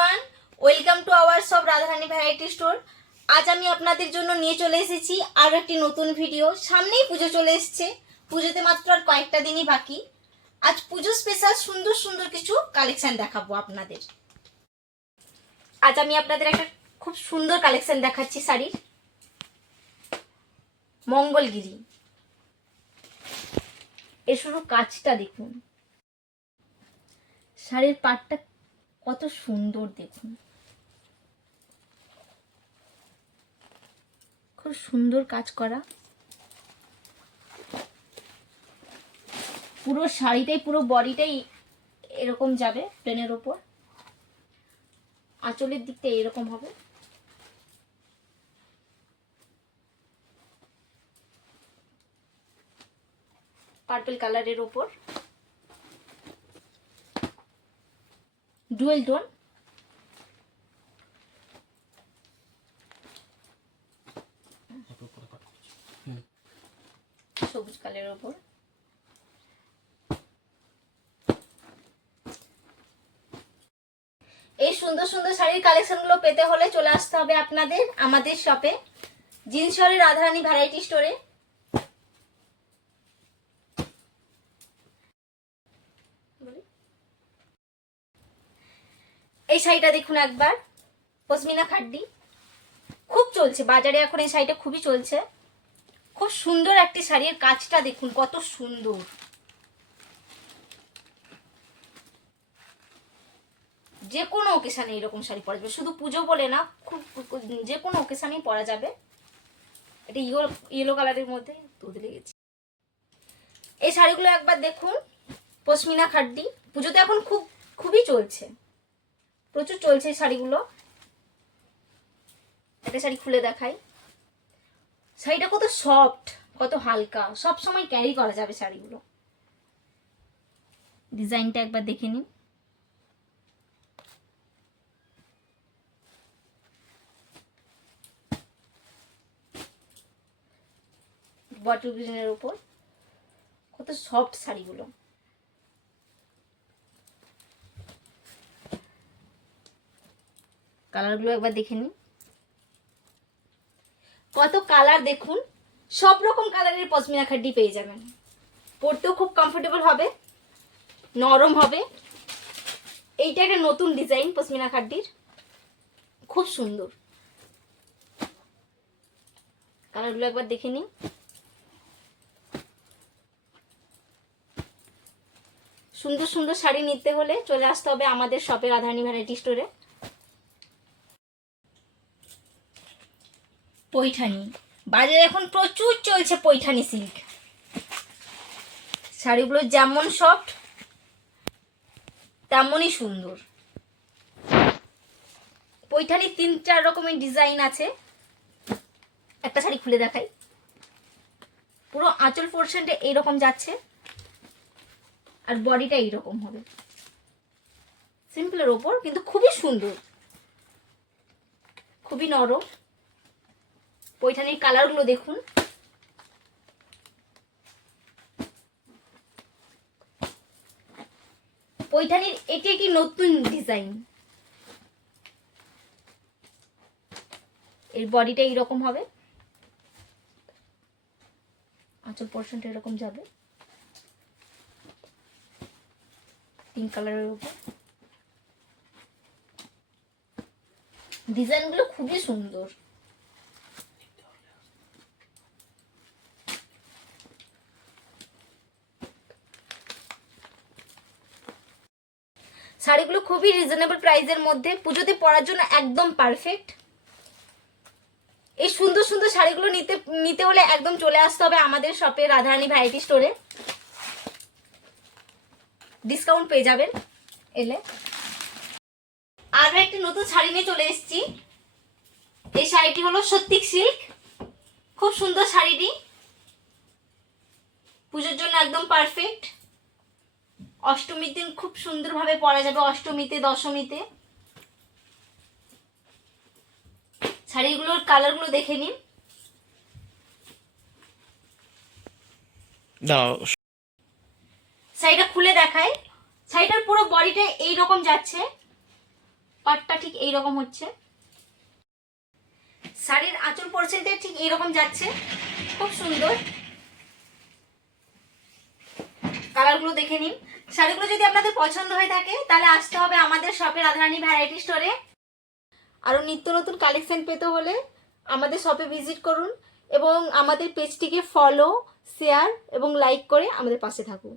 Everyone, welcome to our সব Radharani variety store. আজ আমি আপনাদের জন্য নিয়ে চলে এসেছি আরও একটি নতুন ভিডিও। সামনেই পুজো চলে এসছে, পুজোতে মাত্র আর কয়েকটা দিনই বাকি। আজ পুজো স্পেশাল সুন্দর সুন্দর কিছু কালেকশন দেখাবো আপনাদের। আজ আমি আপনাদের একটা খুব সুন্দর কালেকশন দেখাচ্ছি শাড়ির। মঙ্গলগিরি, এর শুরু কাজটা দেখুন, শাড়ির পাটটা কত সুন্দর দেখুন, খুব সুন্দর কাজ করা। পুরো শাড়িটাই, পুরো বডিটাই এরকম যাবে প্লেনের ওপর। আঁচলের দিকটা এরকম হবে। পার্পল কালারের ওপর ডুয়েল টোন, সবুজ কালারের ওপর। এই সুন্দর সুন্দর শাড়ির কালেকশনগুলো পেতে হলে চলে আসতে হবে আপনাদের আমাদের শপে, জিনসরের রাধারানী ভ্যারাইটি স্টোরে। এই শাড়িটা দেখুন একবার, পশমিনা খাড্ডি, খুব চলছে বাজারে এখন এই শাড়িটা, খুবই চলছে। খুব সুন্দর একটি শাড়ির কাজটা দেখুন কত সুন্দর। যে কোনো ওকেশানে এরকম শাড়ি পরা যাবে, শুধু পুজো বলে না, খুব যে কোনো ওকেশানেই পরা যাবে। এটা ইয়েলো কালারের মধ্যে দুধ লেগেছে। এই শাড়িগুলো একবার দেখুন, পশমিনা খাড্ডি, পুজোতে এখন খুবই চলছে, প্রচুর চলছে এই শাড়িগুলো। একটা শাড়ি খুলে দেখাই, শাড়িটা কত সফট, কত হালকা, সব সময় ক্যারি করা যাবে শাড়িগুলো। ডিজাইনটা একবার দেখে নিন। বটল গ্রিনের উপর কত সফট শাড়িগুলো। কালারগুলো একবার দেখে নিন, কত কালার দেখুন, সব রকম কালারের পশমিনা খাড্ডি পেয়ে যাবেন। পরতেও খুব কমফোর্টেবল হবে, নরম হবে। এইটা একটা নতুন ডিজাইন পশমিনা খাড্ডির, খুব সুন্দর। কালারগুলো একবার দেখে নিন। সুন্দর সুন্দর শাড়ি নিতে হলে চলে আসতে হবে আমাদের শপে, রাধারানী ভ্যারাইটি স্টোরে। পৈঠানি, বাজারে এখন প্রচুর চলছে পৈঠানি সিল্ক। শাড়িগুলো যেমন সফট তেমনই সুন্দর। পৈঠানির 3-4 রকমের ডিজাইন আছে। একটা শাড়ি খুলে দেখাই, পুরো আঁচল পোর্শনটা এইরকম যাচ্ছে আর বডিটা এইরকম হবে, সিম্পলের ওপর, কিন্তু খুবই সুন্দর, খুবই নরম। পৈঠানির কালারগুলো দেখুন, পৈঠানির এটি একটি নতুন ডিজাইন। এর বডিটা এইরকম হবে, আঁচল পোর্শনটা এরকম যাবে, পিঙ্ক কালারের উপর। ডিজাইনগুলো খুবই সুন্দর। শাড়িগুলো খুবই রিজনেবল প্রাইসের মধ্যে, পুজোতে পরার জন্য একদম পারফেক্ট। এই সুন্দর সুন্দর শাড়িগুলো নিতে হলে একদম চলে আসতে হবে আমাদের শপে, রাধারানী ভ্যারাইটি স্টোরে। ডিসকাউন্ট পেয়ে যাবেন এলে। আরো একটা নতুন শাড়ি নিয়ে চলে এসেছি। এই শাড়িটি হলো সত্যিক সিল্ক, খুব সুন্দর শাড়িটি, পুজোর জন্য একদম পারফেক্ট। অষ্টমীর দিন খুব সুন্দরভাবে পরা যাবে, অষ্টমীতে, দশমীতে। শাড়িগুলোর কালারগুলো দেখে নিন। শাড়িটা খুলে দেখায়, শাড়িটার পুরো বডিটা এইরকম যাচ্ছে, পাটটা ঠিক এইরকম হচ্ছে, শাড়ির আঁচল পোর্শনটা ঠিক এইরকম যাচ্ছে, খুব সুন্দর। কালারগুলো দেখে নিন। শাড়িগুলো যদি আপনাদের পছন্দ হয়ে থাকে তাহলে আসতে হবে আমাদের শপে রাধারানী ভ্যারাইটি স্টোরে। আরও নিত্য নতুন কালেকশন পেতে হলে আমাদের শপে ভিজিট করুন এবং আমাদের পেজটিকে ফলো, শেয়ার এবং লাইক করে আমাদের পাশে থাকুন।